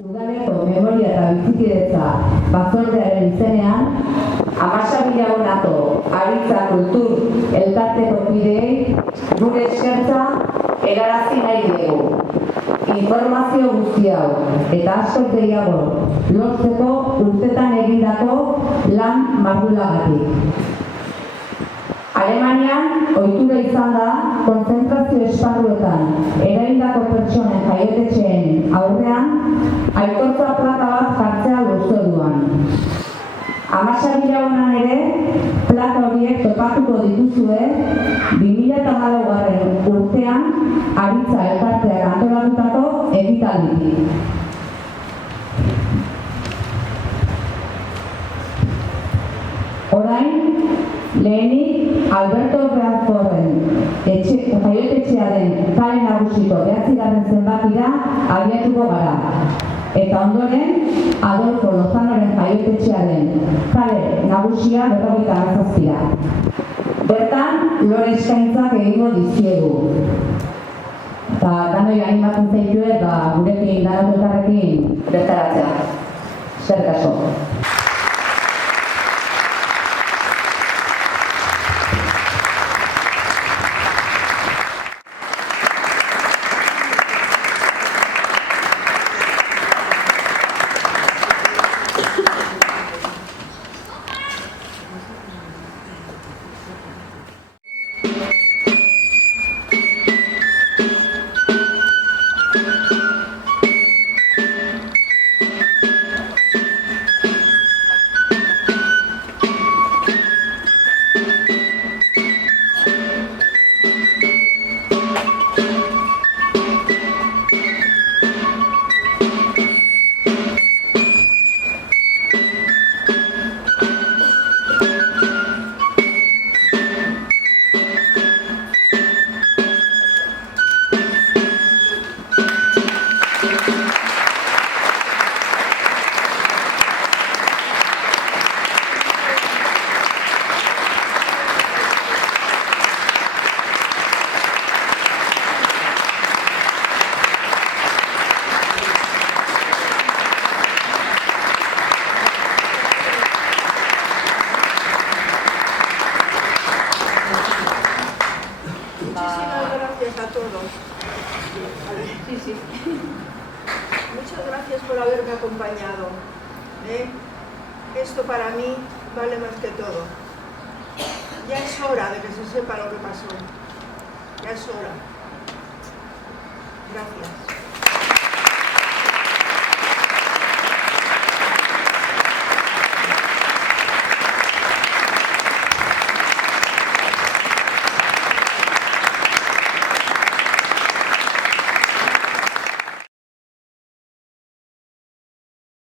Udaleko memoria eta bizikidetza batzordearen izenean, Amasabila Nato Aritza Kultur elkarteko kideei gure eskertza helarazi nahi diegu. Informazio guzti hau eta asko gehiago lortzeko urtetan egindako lan mardulagatik. Alemanian ohitura izan da konzentrazio esparruetan erahildako pertsonen jaiotetxeen aurrean aitortza plaka bat jartzea lurzoruan. Amasabila honan ere plaka horiek topatuko dituzue 2014 urtean Aritza elkarteak antolatutako ekitalditik. Orain, lehenik Alberto Bradforden jaiotetxearen kale nagusiko 9. zenbakira abiatuko gara. Eta ondoren, Adolfo Lozanoren jaiotetxearen kale nagusia 57. Bertan, lore eskaintzak egingo dizkiegu. Eta danoi animatzen zaitue, gurekin, danotetarrekin bertaratzea. Eskerrik asko. A todos. Sí. Muchas gracias por haberme acompañado. Esto para mí vale más que todo. Ya es hora de que se sepa lo que pasó. Ya es hora. Gracias.